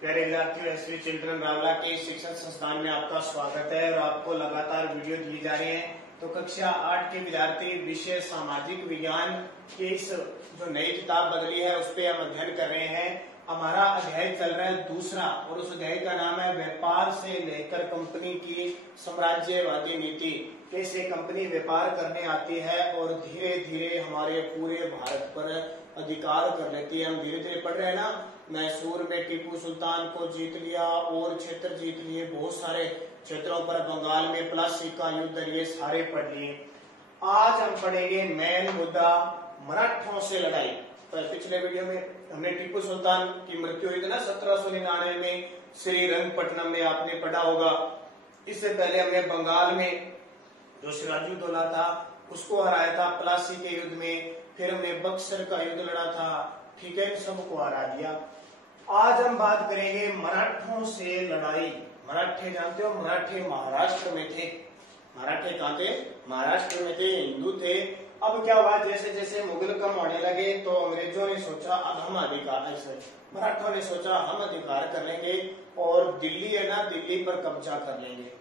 प्यारे विद्यार्थियों, SV children Rawla के शिक्षण संस्थान में आपका स्वागत है और आपको लगातार वीडियो दिए जा रहे हैं। तो कक्षा 8 के विद्यार्थी विषय सामाजिक विज्ञान की इस जो नई किताब बदली है उस पर हम अध्ययन कर रहे हैं। हमारा अध्याय चल रहा है दूसरा और उस अध्याय का नाम है व्यापार से लेकर कंपनी की साम्राज्यवादी नीति। कैसे कंपनी व्यापार करने आती है और धीरे धीरे हमारे पूरे भारत पर अधिकार कर लेती है। हम धीरे धीरे पढ़ रहे हैं ना, मैसूर में टीपू सुल्तान को जीत लिया और क्षेत्र जीत लिए, बहुत सारे क्षेत्रों पर, बंगाल में प्लासी का युद्ध, ये सारे पढ़ लिए। आज हम पढ़ेंगे मेन मुद्दा मराठों से लड़ाई। पिछले वीडियो में हमने टीपू सुल्तान की मृत्यु हुई थी ना 1799 में श्रीरंगपट्टनम में, आपने पढ़ा होगा। इससे पहले हमने बंगाल में जो सिराजुद्दौला था उसको हराया था प्लासी के युद्ध में, फिर हमने बक्सर का युद्ध लड़ा था, ठीक है, सबको हरा दिया। आज हम बात करेंगे मराठों से लड़ाई। मराठे जानते हो, मराठे महाराष्ट्र में थे। मराठे कहाँ थे? महाराष्ट्र में थे, हिंदू थे। अब क्या हुआ, जैसे जैसे मुगल कम होने लगे तो अंग्रेजों ने सोचा अब हम अधिकार, ऐसे मराठों ने सोचा हम अधिकार कर लेंगे और दिल्ली है ना, दिल्ली पर कब्जा कर लेंगे।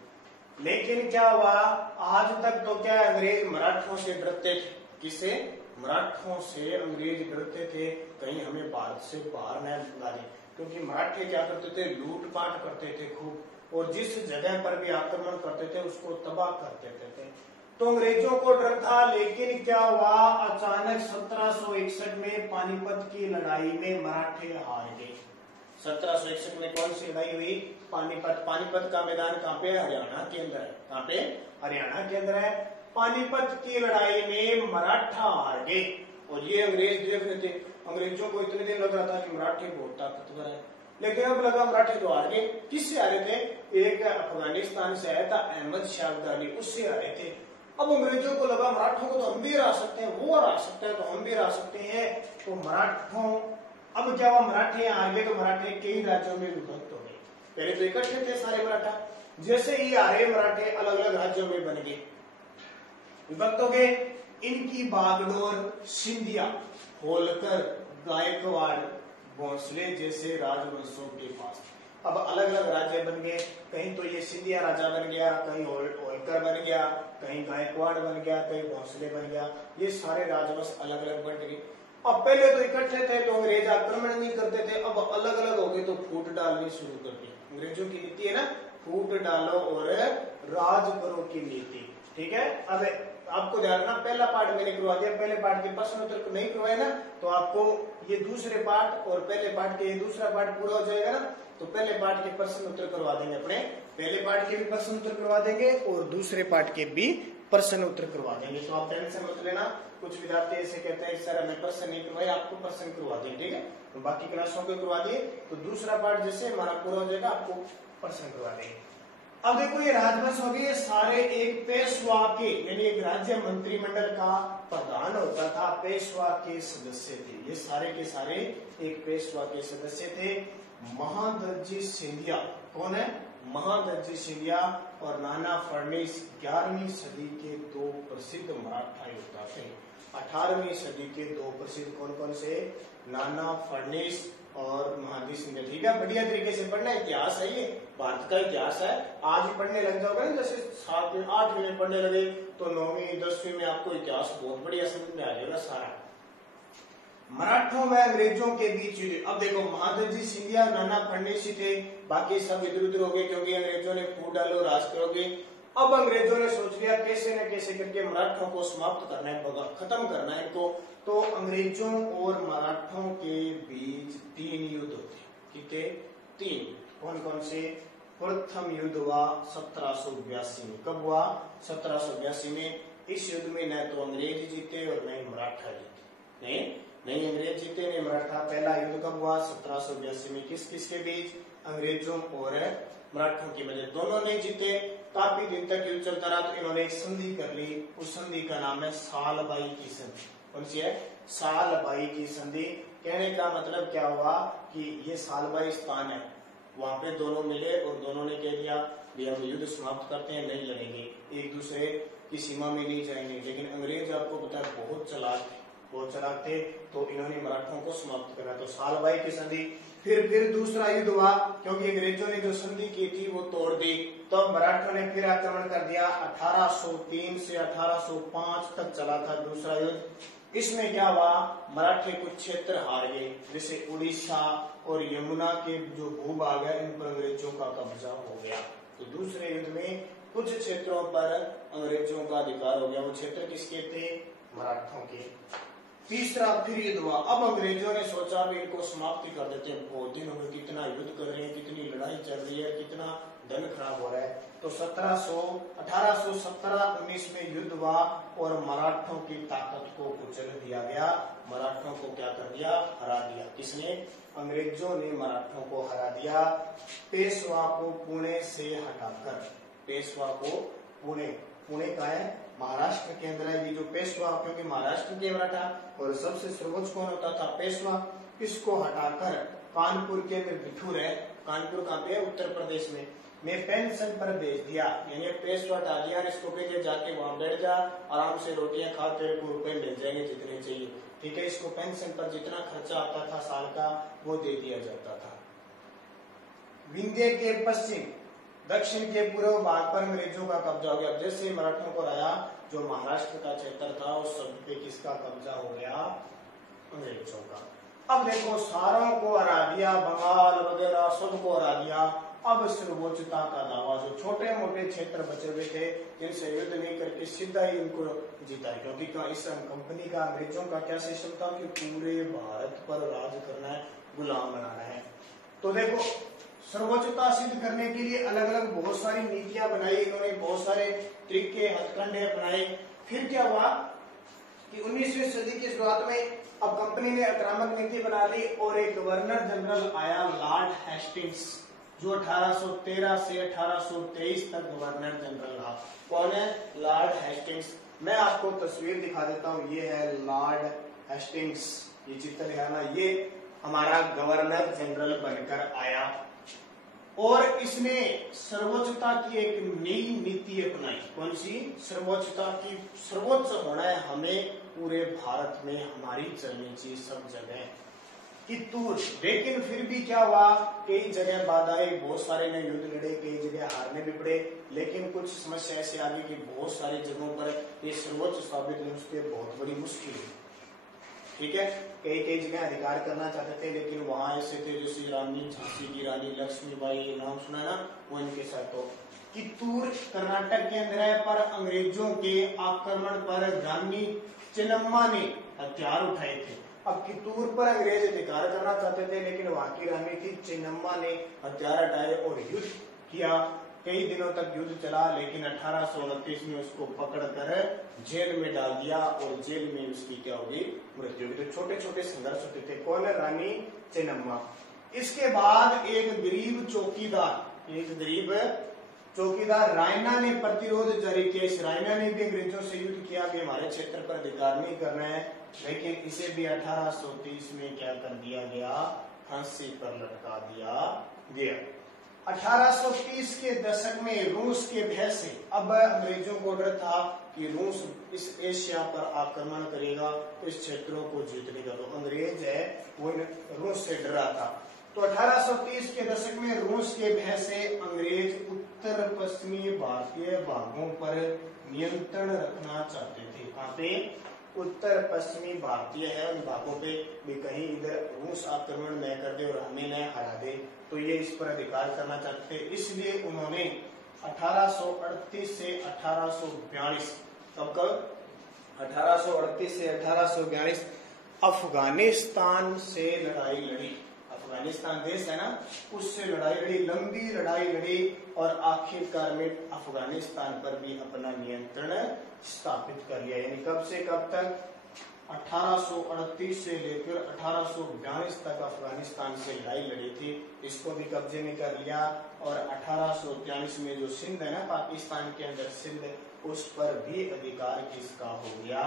लेकिन क्या हुआ, आज तक तो क्या अंग्रेज मराठों से डरते थे। किससे? मराठों से अंग्रेज डरते थे कहीं हमें भारत से बाहर न ला दें, क्योंकि मराठे क्या करते थे, लूटपाट करते थे खूब, और जिस जगह पर भी आक्रमण करते थे उसको तबाह कर देते थे। तो अंग्रेजों को डर था। लेकिन क्या हुआ, अचानक 1761 में पानीपत की लड़ाई में मराठे हार गए। 1761 में कौन सी लड़ाई हुई? पानीपत। पानीपत का मैदान कहाँ पे? हरियाणा के अंदर है। कहाँ पे? हरियाणा के अंदर है। पानीपत की लड़ाई में मराठा हार गए और ये अंग्रेज देख रहे थे। अंग्रेजों को इतने दिन लग रहा था कि मराठे बहुत ताकतवर है, लेकिन अब लगा मराठे तो हार गए। किससे हारे थे? एक अफगानिस्तान से आया था अहमद शाह अब्दाली, उससे हारे थे। अब अंग्रेजों को लगा मराठों को तो हम भी हरा सकते हैं, वो हरा सकते हैं तो हम भी हरा सकते हैं। तो मराठों, अब क्या हुआ, मराठे हार गए तो मराठे कई राज्यों में विभक्त हो गए। पहले तो इकट्ठे थे सारे मराठा, जैसे ही हारे मराठे अलग अलग राज्यों में बन गए, विभक्त हो गए। इनकी बागडोर सिंधिया, होलकर, गायकवाड़, भोंसले जैसे राजवंशों के पास। अब अलग अलग राज्य बन गए। कहीं तो ये सिंधिया राजा बन गया, कहीं होलकर बन गया, कहीं गायकवाड़ बन गया, कहीं भोंसले बन गया। ये सारे राजवंश अलग अलग बन गए। अब पहले तो इकट्ठे थे तो अंग्रेज आक्रमण नहीं करते थे, अब अलग अलग हो गए तो फूट डालनी शुरू कर दी। अंग्रेजों की नीति है ना, फूट डालो और राज करो की नीति, ठीक है। अब आपको ध्यान रखना, पहला पार्ट मैंने करवा दिया, पहले पार्ट के प्रश्न उत्तर नहीं करवाए ना, तो आपको ये दूसरे पार्ट और पहले पार्ट के दूसरा पार्ट पूरा हो जाएगा ना, तो पहले पार्ट के प्रश्न उत्तर करवा देंगे अपने, पहले पार्ट के भी प्रश्न उत्तर करवा देंगे और दूसरे पार्ट के भी प्रश्न उत्तर करवा देंगे। तो आप टेंशन मत लेना। कुछ विद्यार्थी ऐसे कहते हैं सर हमें प्रश्न नहीं करवाए, आपको प्रश्न करवा देंगे, ठीक है। तो बाकी क्लासों को करवा दिए तो दूसरा पार्ट जैसे हमारा पूरा हो जाएगा, आपको प्रश्न करवा देंगे। अब देखो, ये राजवंश हो गए सारे एक पेशवा के, यानी एक राज्य मंत्रिमंडल का प्रधान होता था, पेशवा के सदस्य थे। ये सारे के सारे एक पेशवा के सदस्य थे। महादजी सिंधिया, कौन है? महादजी सिंधिया और नाना फडणवीस 11वीं सदी के दो प्रसिद्ध मराठा योद्धा थे। 18वीं सदी के दो प्रसिद्ध कौन कौन से? नाना फडणवीस और महादजी सिंधिया, ठीक है। बढ़िया तरीके से पढ़ना, इतिहास है ये, भारत का इतिहास है। आज पढ़ने लग जाओगे ना, जैसे 7वीं 8वीं में पढ़ने लगे तो 9वीं 10वीं में आपको इतिहास बहुत बढ़िया समझ में आ जाएगा सारा। मराठों में अंग्रेजों के बीच, अब देखो महादजी सिंधिया नाना फडणवीस थे, बाकी सब इधर उधर हो गए क्योंकि अंग्रेजों ने फूट डालो राज करोगे। अब अंग्रेजों ने सोच लिया कैसे न कैसे करके मराठों को समाप्त करना है, खत्म करना है इनको। तो अंग्रेजों और मराठों के बीच 3 युद्ध होते। कितने? 3। कौन कौन से? प्रथम युद्ध हुआ 1782 में। कब हुआ? 1782 में। इस युद्ध में न तो अंग्रेज जीते और न ही मराठा जीते, नहीं अंग्रेज जीते नहीं मराठा। पहला युद्ध कब हुआ? 1782 में। किस किस के बीच? अंग्रेजों और मराठों की वजह, दोनों नहीं जीते। काफी दिन तक युद्ध चलता रहा तो इन्होंने एक संधि कर ली, उस संधि का नाम है सालबाई की संधि। कौन सी है? सालबाई की संधि। कहने का मतलब क्या हुआ कि ये सालबाई स्थान है, वहां पे दोनों मिले और दोनों ने कह दिया भी हम युद्ध समाप्त करते हैं, नहीं लड़ेंगे, एक दूसरे की सीमा में नहीं जाएंगे। लेकिन अंग्रेज आपको पता है बहुत चालाक थे, बहुत चालाक थे, तो इन्होंने मराठों को समाप्त करा। तो सालबाई की संधि, फिर दूसरा युद्ध हुआ, क्योंकि अंग्रेजों ने जो संधि की थी वो तोड़ दी, तो मराठों ने फिर आक्रमण कर दिया। 1803 से 1805 तक चला था दूसरा युद्ध। इसमें क्या हुआ, मराठे कुछ क्षेत्र हार गए, जैसे उड़ीसा और यमुना के जो भूभाग है इन पर अंग्रेजों का कब्जा हो गया। तो दूसरे युद्ध में कुछ क्षेत्रों पर अंग्रेजों का अधिकार हो गया। वो क्षेत्र किसके थे, मराठों के। तीसरा फिर युद्ध हुआ। अब अंग्रेजों ने सोचा भी इनको समाप्ति कर देते हैं, बहुत दिन हो गए, कितना युद्ध कर रहे हैं, कितनी लड़ाई चल रही है, कितना धन खराब हो रहा है। तो 1817-19 में युद्ध हुआ और मराठों की ताकत को कुचल दिया गया। मराठों को क्या कर दिया, हरा दिया। किसने, अंग्रेजों ने मराठों को हरा दिया। पेशवा को पुणे से हटाकर, पेशवा को पुणे का है, महाराष्ट्र के अंदर है ये जो पेशवा, क्योंकि महाराष्ट्र के मराठा और सबसे सर्वोच्च कौन होता था, पेशवा। इसको हटाकर कानपुर के अंदर बिठूर है, कानपुर कहाँ पे, उत्तर प्रदेश में पेंशन पर भेज दिया। यानी पेशवा हटा दिया, इसको कहे जाके वहां बैठ जा, आराम से रोटियां खा, तेरे को रुपए मिल जाएंगे जितने चाहिए, ठीक है। इसको पेंशन पर जितना खर्चा आता था साल का वो दे दिया जाता था। विंध्य के पश्चिम दक्षिण के पूर्व भाग पर अंग्रेजों का कब्जा हो गया। जैसे मराठों को हराया, जो महाराष्ट्र का क्षेत्र था उस सब पे किसका कब्जा हो गया, अंग्रेजों का। अब देखो सारों को हरा दिया, बंगाल वगैरह सबको हरा दिया। अब सर्वोच्चता का दावा, जो छोटे मोटे क्षेत्र बचे हुए थे जिनसे युद्ध नहीं करके सीधा ही उनको जीता, क्योंकि इस कंपनी का, अंग्रेजों का क्या सिस्टम था कि पूरे भारत पर राज करना है, गुलाम बनाना है। तो देखो सर्वोच्चता सिद्ध करने के लिए अलग अलग बहुत सारी नीतियां बनाई इन्होंने, बहुत सारे तरीके हथकंडे अपनाए। फिर क्या हुआ कि 19वीं सदी की शुरुआत में अब कंपनी ने आक्रामक नीति बना ली और एक गवर्नर जनरल आया, लॉर्ड हेस्टिंग्स, जो 1813 से 1823 तक गवर्नर जनरल रहा। कौन है, लॉर्ड हेस्टिंग्स। मैं आपको तस्वीर दिखा देता हूँ, ये है लॉर्ड हेस्टिंग्स, ये चित्र है ना, ये हमारा गवर्नर जनरल बनकर आया और इसने सर्वोच्चता की एक नई नीति अपनाई। कौन सी, सर्वोच्चता की, सर्वोच्च होना है हमें पूरे भारत में, हमारी चलनी चाहिए सब जगह की तूर। लेकिन फिर भी क्या हुआ, कई जगह बाधाएं, बहुत सारे ने युद्ध लड़े, कई जगह हारने भी पड़े, लेकिन कुछ समस्या ऐसे आ गई कि बहुत सारी जगहों पर ये सर्वोच्च साबित होने उसके बहुत बड़ी मुश्किल है, ठीक है। कई जगह अधिकार करना चाहते थे, लेकिन वहां ऐसे थे जैसे रानी झांसी की रानी लक्ष्मीबाई, नाम सुना ना, वो इनके साथ हो। कित्तूर कर्नाटक के अंदर है, पर अंग्रेजों के आक्रमण पर रानी चेन्नम्मा ने हथियार उठाए थे। अब कित्तूर पर अंग्रेज अधिकार करना चाहते थे, लेकिन वहां की रानी थी चेन्नम्मा ने हथियार हटाए और युद्ध किया। कई दिनों तक युद्ध चला, लेकिन 1829 में उसको पकड़कर जेल में डाल दिया और जेल में उसकी क्या होगी, मृत्यु होगी। तो छोटे छोटे संघर्ष होते थे। कौन है, रानी चेन्नम्मा। इसके बाद एक गरीब चौकीदार रायना ने प्रतिरोध जारी किया। इस रायना ने भी अंग्रेजों से युद्ध किया कि हमारे क्षेत्र पर अधिकार नहीं करना है, लेकिन इसे भी 1830 में क्या कर दिया गया, फांसी पर लटका दिया गया। 1830 के दशक में रूस के भय से अब अंग्रेजों को डर था कि रूस इस एशिया पर आक्रमण करेगा तो इस क्षेत्रों को जीत लेगा। तो अंग्रेज है वो रूस से डरा था। तो 1830 के दशक में रूस के भय से अंग्रेज उत्तर पश्चिमी भारतीय भागों पर नियंत्रण रखना चाहते थे। कहाँ पे, उत्तर पश्चिमी भारतीय है उन भागों पे भी कहीं इधर रूस आक्रमण न कर दे और हमें न हरा दे, तो ये इस पर अधिकार करना चाहते थे। इसलिए उन्होंने 1838 से 1842 तक 1838 से 1842 अफगानिस्तान से लड़ाई लड़ी। अफगानिस्तान देश है ना, उससे लड़ाई लड़ी, लंबी लड़ाई लड़ी और आखिरकार में अफगानिस्तान पर भी अपना नियंत्रण स्थापित कर लिया। यानी कब से कब तक, 1838 से लेकर 1842 तक अफगानिस्तान से लड़ाई लड़ी थी, इसको भी कब्जे में कर लिया। और 1843 में जो सिंध है ना पाकिस्तान के अंदर सिंध, उस पर भी अधिकार किसका हो गया,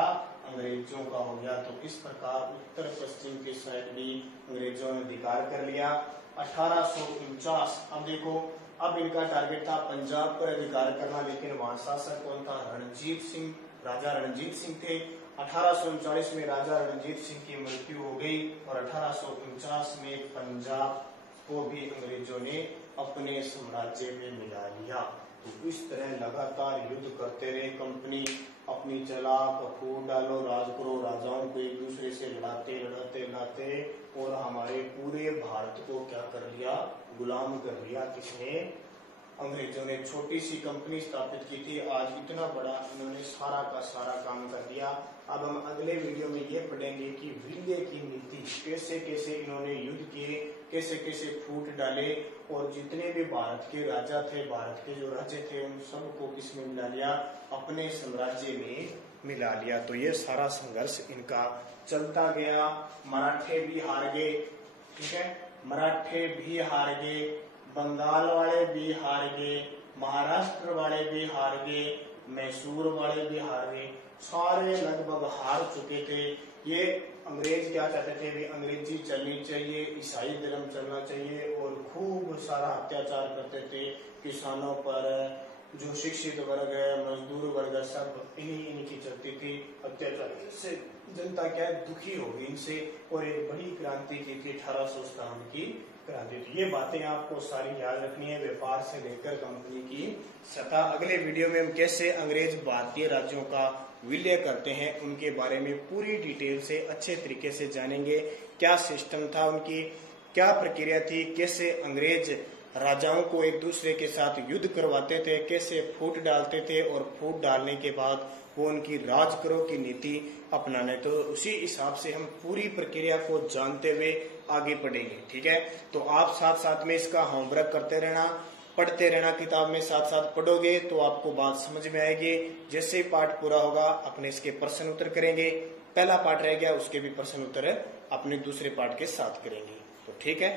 अंग्रेजों का हो गया। तो इस प्रकार उत्तर पश्चिम के साइड भी अंग्रेजों ने अधिकार कर लिया। 1849 अब देखो, अब इनका टारगेट था पंजाब पर अधिकार करना, लेकिन वहां शासक कौन था, रणजीत सिंह, राजा रणजीत सिंह थे। 1839 में राजा रणजीत सिंह की मृत्यु हो गई और 1849 में पंजाब को भी अंग्रेजों ने अपने साम्राज्य में मिला लिया। तो इस तरह लगातार युद्ध करते रहे कंपनी, अपनी चलाक फूट डालो, राज करो, राजाओं को एक दूसरे से लड़ाते लड़ाते लड़ाते और हमारे पूरे भारत को क्या कर लिया, गुलाम कर लिया। किसने? अंग्रेजों ने। छोटी सी कंपनी स्थापित की थी, आज इतना बड़ा इन्होंने सारा का सारा काम कर दिया। अब हम अगले वीडियो में ये पढ़ेंगे कि विल्य की नीति, कैसे कैसे इन्होंने युद्ध किए, कैसे कैसे फूट डाले और जितने भी भारत के राजा थे, भारत के जो राज्य थे, उन सबको किसमें मिला लिया, अपने साम्राज्य में मिला लिया। तो ये सारा संघर्ष इनका चलता गया। मराठे भी हार गए, ठीक है, मराठे भी हार गए, बंगाल वाले भी हार गए, महाराष्ट्र वाले भी हार गए, मैसूर वाले भी हार गए, सारे लगभग हार चुके थे। ये अंग्रेज क्या चाहते थे, भी अंग्रेजी चलनी चाहिए, ईसाई धर्म चलना चाहिए और खूब सारा अत्याचार करते थे किसानों पर, जो शिक्षित वर्ग है, मजदूर वर्ग है, सब इन्हीं की चलती थी अत्याचार से। जनता क्या दुखी होगी इनसे और एक बड़ी क्रांति की थी 1857 की क्रांति थी। ये बातें आपको सारी याद रखनी है, व्यापार से लेकर कंपनी की सतह। अगले वीडियो में हम कैसे अंग्रेज भारतीय राज्यों का विलय करते हैं उनके बारे में पूरी डिटेल से अच्छे तरीके से जानेंगे। क्या सिस्टम था उनकी, क्या प्रक्रिया थी, कैसे अंग्रेज राजाओं को एक दूसरे के साथ युद्ध करवाते थे, कैसे फूट डालते थे और फूट डालने के बाद वो उनकी राज करो की नीति अपनाने। तो उसी हिसाब से हम पूरी प्रक्रिया को जानते हुए आगे बढ़ेंगे, ठीक है। तो आप साथ साथ में इसका होमवर्क करते रहना, पढ़ते रहना, किताब में साथ साथ पढ़ोगे तो आपको बात समझ में आएगी। जैसे ही पाठ पूरा होगा अपने इसके प्रश्न उत्तर करेंगे, पहला पाठ रह गया उसके भी प्रश्न उत्तर अपने दूसरे पाठ के साथ करेंगे। तो ठीक है।